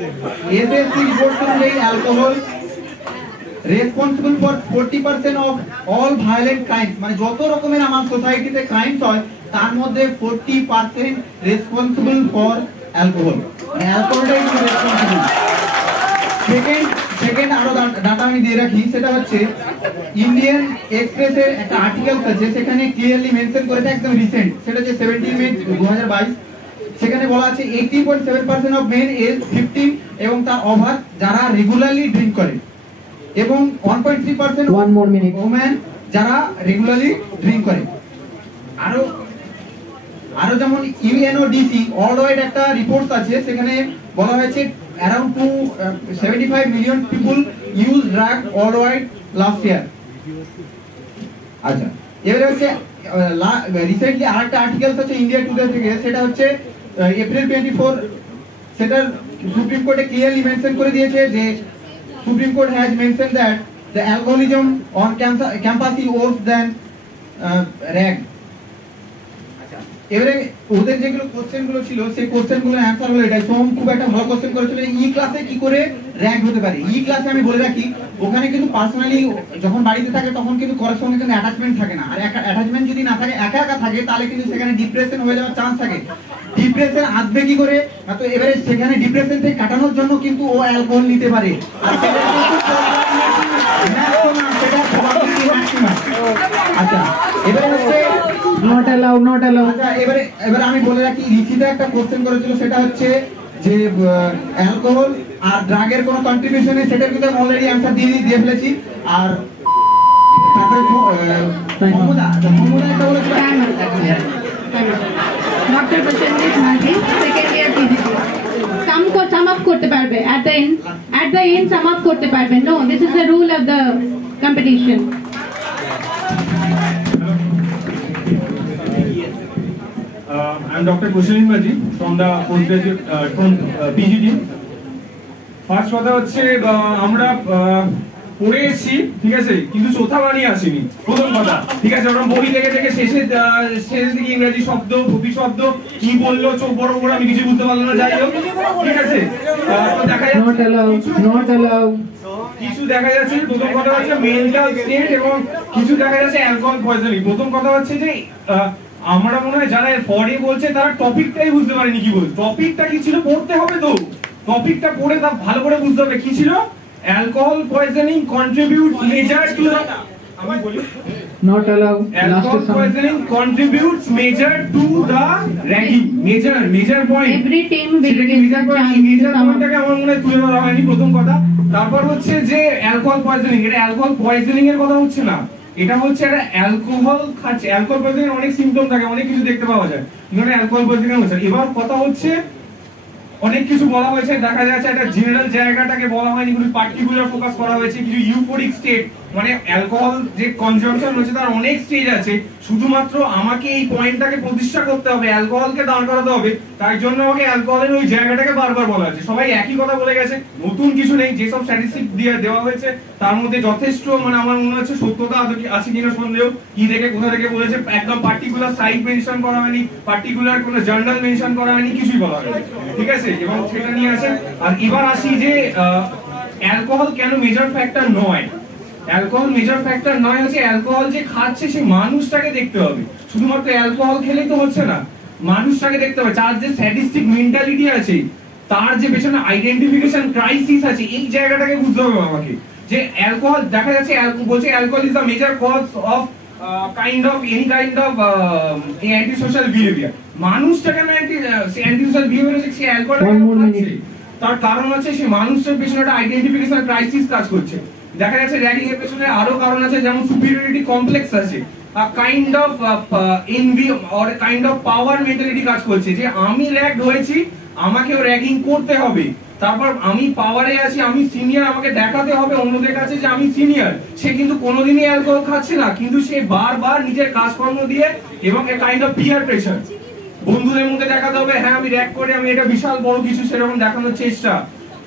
অনুযায়ী alcohol responsible for 40% of all violent crimes, মানে যত রকমের আমার সোসাইটিতে ক্রাইমস হয় তার মধ্যে 40% রেসপন্সিবল ফর অ্যালকোহল, মানে অ্যালকোহলটাই কিন্তু রেসপন্সিবল। সেকেন্ড আরো ডাটা আমি দিয়ে রাখি, সেটা হচ্ছে ইন্ডিয়ান এক্সপ্রেসের একটা আর্টিকেল আছে, সেখানে ক্লিয়ারলি মেনশন করেছে একদম রিসেন্ট, সেটা হচ্ছে 17 মে 2022, সেখানে বলা আছে 80.7% অফ মেন এজ 15 এবং তার ওভার যারা রেগুলারলি ড্রিঙ্ক করে এবং 1.3% ওমেন যারা রেগুলারলি ড্রিঙ্ক করে। আরো যেমন ইউএনওডিসি ওয়ার্ল্ড ওয়াইড একটা রিপোর্ট আছে, সেখানে বলা হয়েছে অ্যারাউন্ড 275 million people use drug world wide last year. আচ্ছা, এবারে হচ্ছে রিসেন্টলি আরেকটা আর্টিকেল আছে ইন্ডিয়া টুডে থেকে, সেটা হচ্ছে এপ্রিল 24, সেটা সুপ্রিম কোর্টে ক্লিয়ারলি মেনশন করে দিয়েছে যে supreme court has mention that the alcoholism on campus is Wars than rag. এবারে ওদের যেগুলো কোশ্চেন গুলো ছিল সেই কোশ্চেন গুলোর অ্যান্সার হলো এটাই। সোম খুব একটা ভালো কোশ্চেন করেছিল, ই ক্লাসে কি করে র্যাঙ্ক হতে পারে। ই ক্লাসে আমি বলে রাখি, ওখানে কিন্তু পার্সোনালি যখন বাড়িতে থাকে তখন কিন্তু করার সঙ্গে কিন্তু অ্যাটাচমেন্ট থাকে না, আর অ্যাটাচমেন্ট যদি না থাকে একা একা থাকে তাহলে কিন্তু সেখানে ডিপ্রেশন হয়ে যাওয়ার চান্স থাকে। ডিপ্রেশন আসবে কি করে, তো এবারে সেখানে ডিপ্রেশন থেকে কাটানোর জন্য কিন্তু ও অ্যালকোহল নিতে পারে, আর সেটা আচ্ছা এবারে হচ্ছে not allowed. আচ্ছা এবারে আমি বলে রাখি, রিচিতা একটা কোশ্চেন করেছিল, সেটা হচ্ছে যে অ্যালকোহল আর ড্রাগের কোনো কন্ট্রিবিউশন নেই, সেটার কিন্তু আমি অলরেডি অ্যানসার দিয়ে ফেলেছি। আর তারপরে মমতা একটা বলেছিল Dr. Bachendra Maji, 2nd year PGT. Sum up করতে পারবে at the end sum up করতে পারবে। No, this is the rule of the competition. I'm Dr. Kushalin Maji from the postgraduate from PGT. First কথা হচ্ছে আমরা পড়ে এসেছি, ঠিক আছে, কিন্তু চোথা বানিয়ে আসিনি, প্রথম কথা, ঠিক আছে। আমরা বই থেকে শেষ দিকে ইংরেজি শব্দ প্রতিশব্দ কি বললো, চোখ বড় বড়, আমি কিছু বুঝতে পারলাম না, যাই হোক, ঠিক আছে। তো দেখা যাচ্ছে কিছু দেখা যাচ্ছে, প্রথম কথা হচ্ছে মেন্টাল স্টেট এবং কিছু দেখা যাচ্ছে অ্যালকোহল পয়জনিং। প্রথম কথা হচ্ছে যে আমরা মনে হয় যারা পরে বলছে তারা টপিকটাই বুঝতে পারেনি কি বলছে। টপিকটা কি ছিল পড়তে হবে, তো টপিকটা পড়ে তা ভালো করে বুঝতে হবে কি ছিল। Alcohol poisoning contribute major to আমি বলি not allow alcohol poisoning contributes major to the ragging major point Every team will সেটাকে get major the point chance major to pointটাকে আমার মনে হয় তুলে ধরা হয়নি প্রথম কথা তারপর হচ্ছে যে অ্যালকোহল পয়জনিং এটা অ্যালকোহল পয়জনিং এর কথা হচ্ছে না এটা হচ্ছে একটা অ্যালকোহল খাচ্ছে অ্যালকোহল পয়জনিং অনেক সিম্পটম থাকে অনেক কিছু দেখতে পাওয়া যায় মানে অ্যালকোহল পয়জনিং হচ্ছে এবার কথা হচ্ছে অনেক কিছু বলা হয়েছে দেখা যাচ্ছে একটা জেনারেল জায়গাটাকে বলা হয়নি কিছু পার্টিকুলার ফোকাস করা হয়েছে কিছু ইউফোরিক স্টেট মানে অ্যালকোহল যে কনজাম্পশন হচ্ছে তার অনেক স্টেজ আছে শুধুমাত্র আমাকে এই পয়েন্টটাকে প্রতিষ্ঠা করতে হবে অ্যালকোহলকে দাঁড় করাতে হবে তাই জন্য আমাকে অ্যালকোহলের ওই জায়গাটাকে বারবার বলা হয়েছে সবাই একই কথা বলে গেছে নতুন কিছু নেই যেসব স্ট্যাটিস্টিক দেওয়া হয়েছে তার মধ্যে যথেষ্ট মানে আমার মনে হচ্ছে সত্যতা আছে কিনা সন্দেহ কি দেখে কোথা থেকে বলেছে একদম পার্টিকুলার সাইট মেনশন করা হয়নি পার্টিকুলার কোনো জার্নাল মেনশন করা হয়নি কিছুই বলা হয়নি ঠিক আছে এবং সেটা নিয়ে আসে আর এবার আসি যে অ্যালকোহল কেন মেজর ফ্যাক্টর নয় অ্যালকোহল মেজর ফ্যাক্টর নয় হচ্ছে অ্যালকোহল যে খাচ্ছে সেই মানুষটাকে দেখতে হবে শুধুমাত্র অ্যালকোহল খেলেই তো হচ্ছে না মানুষটাকে দেখতে হবে তার যে স্ট্যাটিস্টিক মেন্টালিটি আছে তার যে পেছনে আইডেন্টিফিকেশন ক্রাইসিস আছে এই জায়গাটাকে বুঝতে হবে আমাকে যে অ্যালকোহল দেখা যাচ্ছে বলছে alcohol is the major cause of kind of any kind of antisocial behavior মানুষটাকে antisocial behavior হচ্ছে সে অ্যালকোহল খাচ্ছে তার কারণ হচ্ছে সে মানুষটার পেছনে একটা আইডেন্টিফিকেশন ক্রাইসিস কাজ করছে দেখা যাচ্ছে র্যাগিং এর পেছনে আরো কারণ আছে যেমন সুপিরিয়রিটি কমপ্লেক্স আছে a kind of envy or a kind of power mentality কাজ করছে যে আমি র্যাগড হয়েছি আমাকেও র্যাগিং করতে হবে তারপর আমি পাওয়ারে আছি আমি সিনিয়র আমাকে দেখাতে হবে অন্যদের কাছে যে আমি সিনিয়র সে কিন্তু কোনোদিনই অ্যালকোহল খাচ্ছে না কিন্তু সে বারবার নিজের কাজকর্ম দিয়ে এবং a kind of peer pressure বন্ধুদের মধ্যে দেখাতে হবে হ্যাঁ আমি র্যাগ করে আমি এটা বিশাল বড় কিছু সেরকম দেখানোর চেষ্টা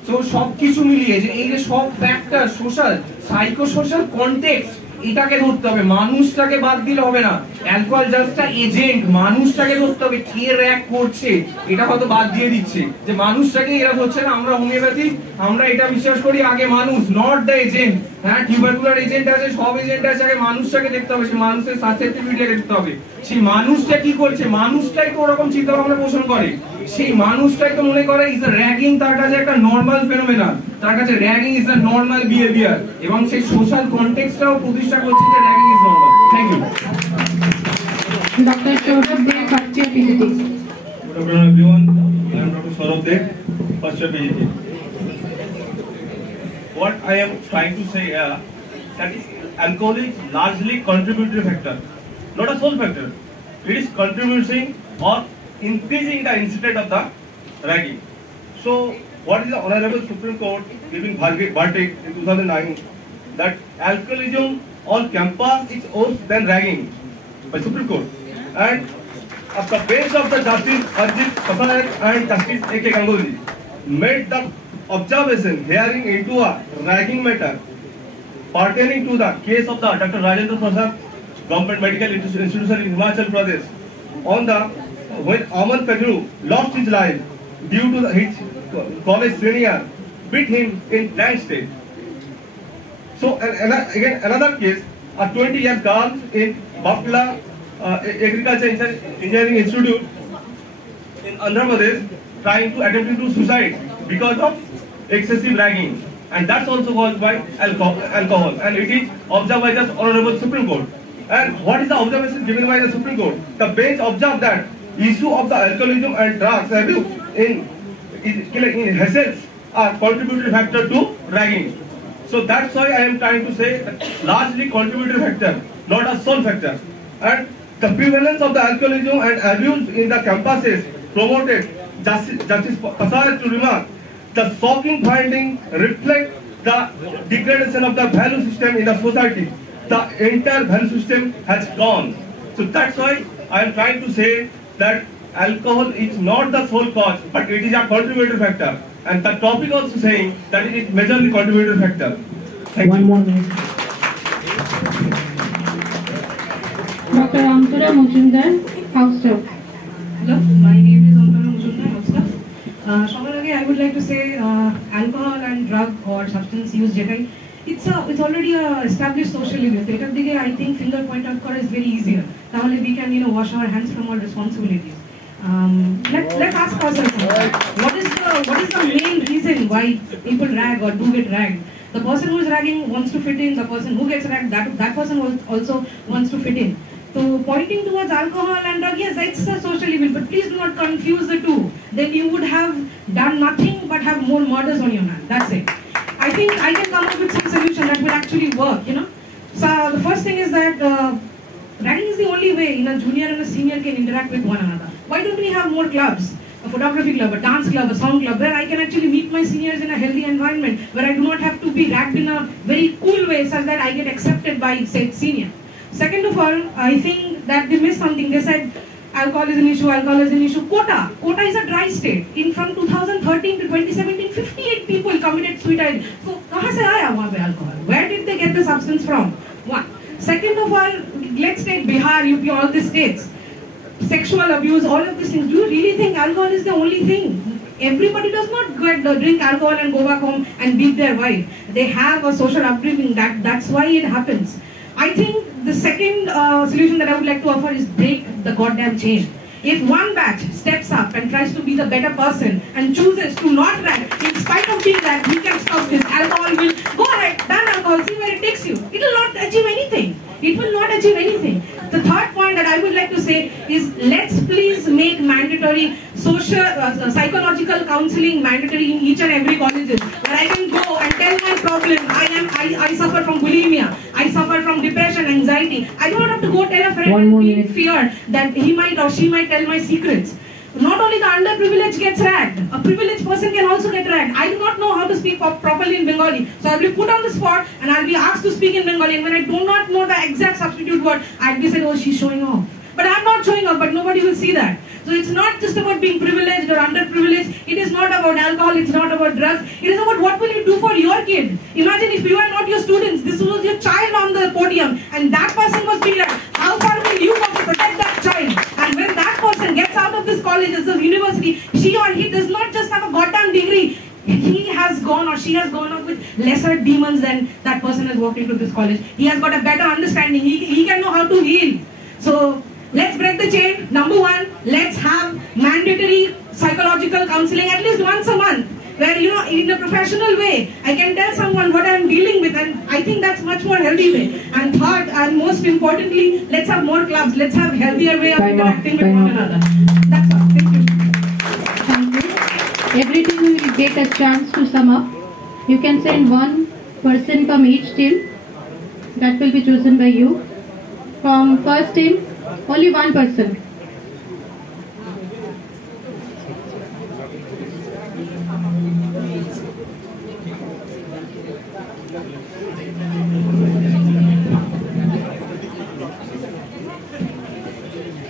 তো সবকিছু মিলিয়ে যে এই যে সব factor social psycho social context এটাকে ধরতে হবে মানুষটাকে বাদ দিলে হবে না অ্যালকোহল জাস্ট আ এজেন্ট মানুষটাকে ধরতে হবে কে র্যাগ করছে এটা হয়তো বাদ দিয়ে দিচ্ছে যে মানুষটাকে এরা ধরছে না আমরা হোমিওপ্যাথি আমরা এটা বিশ্বাস করি আগে মানুষ নট দ্য এজেন্ট হ্যাঁ টিউবারকুলার এজেন্ট আছে সব এজেন্ট আছে আগে মানুষটাকে দেখতে হবে সেই মানুষের সাসেপ্টিবিলিটিকে দেখতে হবে সেই মানুষটা কি করছে মানুষটাই তো ওরকম চিন্তা ভাবনা পোষণ করে সেই মানুষটাই তো মনে করে ইজ আ র্যাগিং তার কাছে একটা নরমাল ফেনোমেনন তার কাছে ragging is a normal behaviour এবং সেই সোশ্যাল কনটেক্সটটাও প্রতিষ্ঠা করছে যে ragging is normal thank you Dr. Saurabh Dey, first year PhD. Good afternoon everyone. I am Dr. Saurabh Dey, first year PhD. What I am trying to say that is alcohol is largely contributory factor, not a sole factor. It is contributing or increasing the incidence of the ragging. So, what is the Honorable Supreme Court giving verdict in 2009 that alcoholism on campus is worse than ragging by Supreme Court, and at the bench of the Justice Ajit Pasayat and Justice A.K. Ganguly made the observation hearing into a ragging matter pertaining to the case of the Dr. Rajendra Prasad Government Medical Institution in Himachal Pradesh on the when Aman Pedro lost his life due to his college senior beat him in blank state. So again another case, a 20-year girl in Bapla Agriculture Engineering Institute in Andhra Pradesh attempting to suicide because of excessive ragging, and that's also caused by alcohol, and it is observed by the Honorable Supreme Court. And what is the observation given by the Supreme Court? The bench observed that issue of the alcoholism and drugs abuse in essence are contributory factor to ragging. So that's why I am trying to say that largely contributory factor, not a sole factor. And the prevalence of the alcoholism and abuse in the campuses promoted Justice Pasayat to remark, the shocking finding reflect the degradation of the value system in the society. The entire value system has gone. So that's why I am trying to say that alcohol is not the sole cause, but it is a contributory factor. And the topic also saying that it is majorly contributory factor. Thank you. One more minute. Dr. Amsura Mujumdar, House Staff. Hello, my name is Amsura Mujumdar, House Staff. I would like to say alcohol and drug or substance use যেটাই it's already a established social event. এটার দিকে I think finger point out করা is very easier. তাহলে we can wash our hands from our responsibilities. Let's ask ourselves what is the main reason why people rag or do get ragged. The person who is ragging wants to fit in. The person who gets ragged, that person also wants to fit in. So pointing towards alcohol and drug, yes, it's a social evil, but please do not confuse the two. Then you would have done nothing but have more murders on your hand. That's it. I think I can come up with some solution that will actually work, you know. So the first thing is that ragging is the only way a junior and a senior can interact with one another. Why don't we have more clubs? A photography club, a dance club, a sound club, where I can actually meet my seniors in a healthy environment, where I do not have to be ragged in a very cool way such that I get accepted by, say, senior. Second of all, I think that they missed something. They said alcohol is an issue, Quota is a dry state. From 2013 to 2017, 58 people committed suicide. So, kahan se aaya wahan pe alcohol? Where did they get the substance from? One. Second of all, let's take Bihar, UP, all the states. Sexual abuse, all of these things. Do you really think alcohol is the only thing? Everybody does not drink alcohol and go back home and beat their wife. They have a social upbringing. That's why it happens. I think the second solution that I would like to offer is break the goddamn chain. If one batch steps up and tries to be the better person and chooses to not rag, in spite of being ragged, we can stop this. Alcohol will go ahead, ban alcohol, see where it takes you. It will not achieve anything. It will not achieve anything. The third point that I would like to say is, let's please make mandatory social, psychological counseling mandatory in each and every colleges, where I can go and tell my problem. I suffer from bulimia. I suffer from depression, anxiety. I don't have to go tell a friend and be in fear that he might or she might tell my secrets. Not only the underprivileged gets ragged, a privileged person can also get ragged. I do not know how to speak properly in Bengali, so I'll be put on the spot and I'll be asked to speak in Bengali, and when I do not know the exact substitute word, I'll be said, oh, she's showing off. But I'm not showing off, but nobody will see that. So it's not just about being privileged or underprivileged. It is not about alcohol, it's not about drugs. It is about what will you do for your kid. Imagine if you are not your students, this was your child on the podium and that person was being ragged. How far will you go to protect that child? And when that person gets out of this college, as a university, she or he does not just have a goddamn degree. He has gone or she has gone up with lesser demons than that person has walked into this college. He has got a better understanding. He can know how to heal. So let's break the chain. Number one, let's have mandatory psychological counseling at least once a month, where, in a professional way, I can tell someone what I'm dealing with, and I think that's much more healthy way. And third, and most importantly, let's have more clubs. Let's have healthier way of interacting with one another. That's all. Thank you. Thank you. Everything we will get a chance to sum up. You can send one person from each team. That will be chosen by you. From first team, only one person.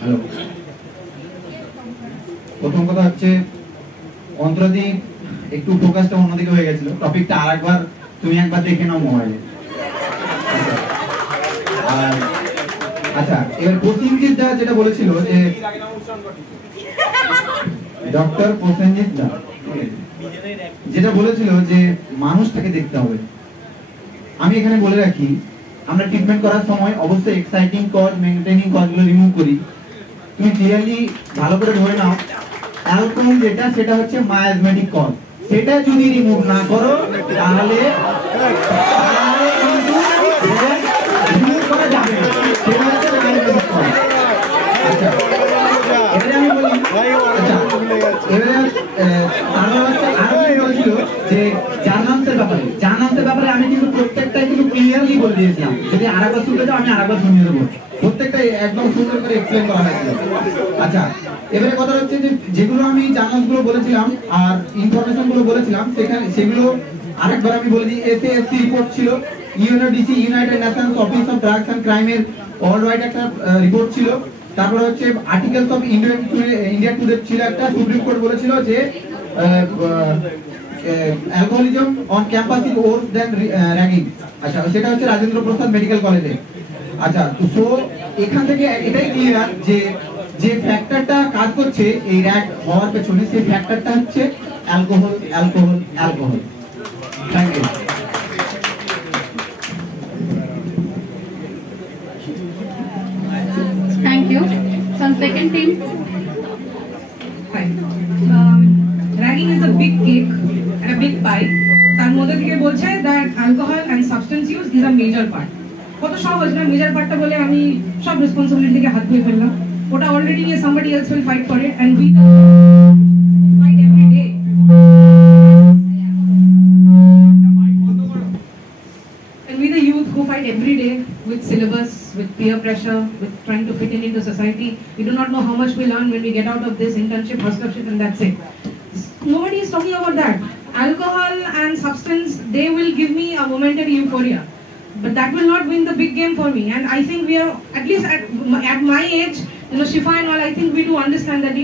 Hello, প্রথম কথা হচ্ছে অন্তরাদি একটু ফোকাসটা অন্যদিকে হয়ে গেছিল। টপিকটা আরেকবার তুমি একবার দেখে নাও মোবাইলে। আর আচ্ছা, এবার প্রসেনজিৎ দা যেটা বলেছিল যে ডক্টর প্রসেনজিৎ দা যেটা বলেছিল যে মানুষটাকে দেখতে হবে, আমি এখানে বলে রাখি, আমরা ট্রিটমেন্ট করার সময় অবশ্যই এক্সাইটিং কজ, মেইনটেইনিং কজগুলো রিমুভ করি। তুমি ক্লিয়ারলি ভালো করে ধরে নাও, অ্যালকোহল যেটা সেটা হচ্ছে মায়াজমেটিক কজ, সেটা যদি রিমুভ না করো তাহলে কিন্তু রিমুভ করা যাবে না, সেটা হচ্ছে মায়াজমেটিক কজ। আচ্ছা, এবারে আমি বলি, আচ্ছা এবারে আরো বলছিল যে জার্নালসের ব্যাপারে আমি কিন্তু প্রত্যেকটাই কিন্তু ক্লিয়ারলি বলে দিয়েছিলাম। যদি আরেকবার শুনতে চাও আমি আরেকবার শুনিয়ে দেবো, প্রত্যেকটাই একদম সুন্দর করে এক্সপ্লেন করা হয়েছিল। আচ্ছা, এবারে কথা হচ্ছে যে যেগুলো আমি জার্নালস গুলো বলেছিলাম আর ইনফরমেশন গুলো বলেছিলাম সেগুলো আরেকবার আমি বলে দিই। এসএএসসি রিপোর্ট ছিল, UNODC United Nations office of drugs and ক্রাইমের ওয়ার্ল্ড ওয়াইড একটা রিপোর্ট ছিল। তারপরে হচ্ছে আর্টিকেলস অফ ইন্ডিয়া টুডে ছিল একটা, সুপ্রিম কোর্ট বলেছিল যে alcoholism on campus is Wars than ragging. আচ্ছা, সেটা হচ্ছে রাজেন্দ্র প্রসাদ মেডিকেল কলেজে। আচ্ছা, তো এখান থেকে এটাই ক্লিয়ার যে ফ্যাক্টরটা কাজ করছে এই র্যাগ হওয়ার পেছনে, সেই ফ্যাক্টরটা হচ্ছে alcohol. Thank you. Thank you. From second team. Ragging is a big cake and a big pie. তার মধ্যে থেকে বলছে that alcohol and substance use is a major part. কত সহজ না মেজর পার্টটা বলে আমি সব রেসপন্সিবিলিটি থেকে হাত ধুয়ে ফেললাম, ওটা অলরেডি নিয়ে somebody else will fight for it and we fight every day. And we the youth who fight every day with syllabus, with peer pressure, with trying to fit in into society, we do not know how much we learn when we get out of this internship, hostlership, and that's it. Nobody is talking about that. Alcohol and substance, they will give me a momentary euphoria, but that will not win the big game for me. And I think we are, at least at my age, you know, Shifa and all, I think we do understand that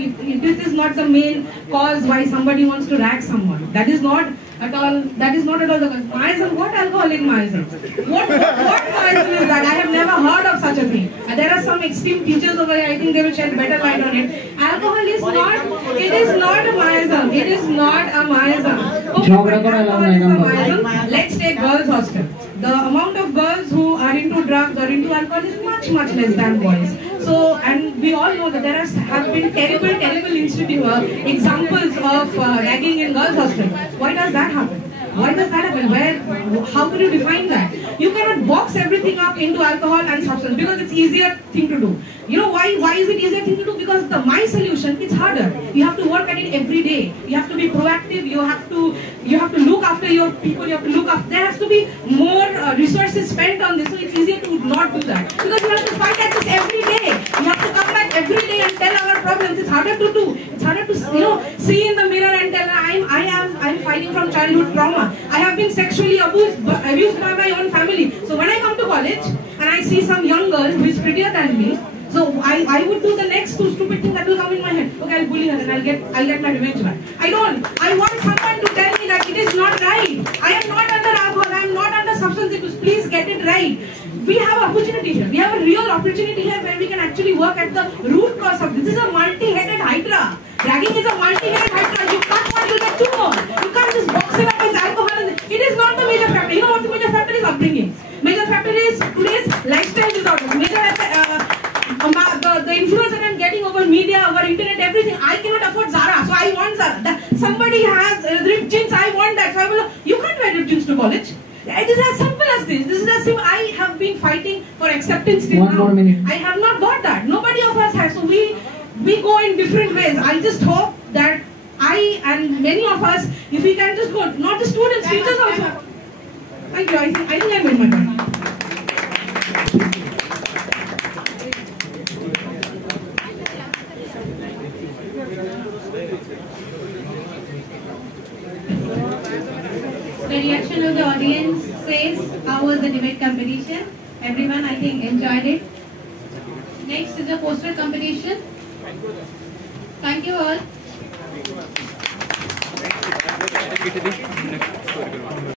this is not the main cause why somebody wants to rag someone. That is not at all the Maism. What alcohol in Maism? What Maism is that? I have never heard of such a thing. There are some extreme teachers over here, I think they will shed better light on it. Alcohol is not, it is not a Maism. It is not a Maism. Okay, alcohol is a Maism. Let's take girls' hostel. The amount of girls who are into drugs or into alcohol is much less than boys. So, and we all know that there have been terrible examples of ragging in girls' hostel. Why does that happen? Why does that happen? How can you define that? You cannot box everything up into alcohol and substance because it's easier thing to do. You know why is it easier thing to do? Because my solution, it's harder. You have to work at it every day. You have to be proactive. You have to look after your people. You have to look after. There has to be more resources spent on this. So it's easier to not do that because you have to fight at this every day. You have to come back every day and tell our problems. It's harder to do. It's harder to see in the mirror and tell I'm fighting from childhood trauma. I have been sexually abused by my own family. So when I come to college and I see some young girl who is prettier than me, so I would do the next stupid thing that will come in my head. Okay, I'll bully her and I'll get my revenge back. I don't. I want someone to tell me that it is not right. I am not under alcohol. I am not under substance abuse. Please get it right. We have opportunity here. We have a real opportunity here where we can actually work at the root cause of this. This is a multi-headed hydra. Ragging is a multi-headed hydra. You can't want to get two more. You can't just box it up as alcohol. It is not the major factor. You know what the major factor is? Upbringing. Major factor is today's lifestyle disorder. Major the influence that I'm getting over media, over internet, everything. I cannot afford Zara, so I want Zara. Somebody has ripped jeans, I want that. So I will. You can't wear ripped jeans to college. It is as simple as this. This is as simple. I have been fighting for acceptance till now. 1 more minute. I have not got that. Nobody of us has. So we go in different ways. I just hope that I and many of us, if we can just go, not the students, teachers also. Thank you. I think I made my point. The reaction of the audience says, how was the debate competition? Everyone, I think, enjoyed it. Next is the poster competition. Thank you all.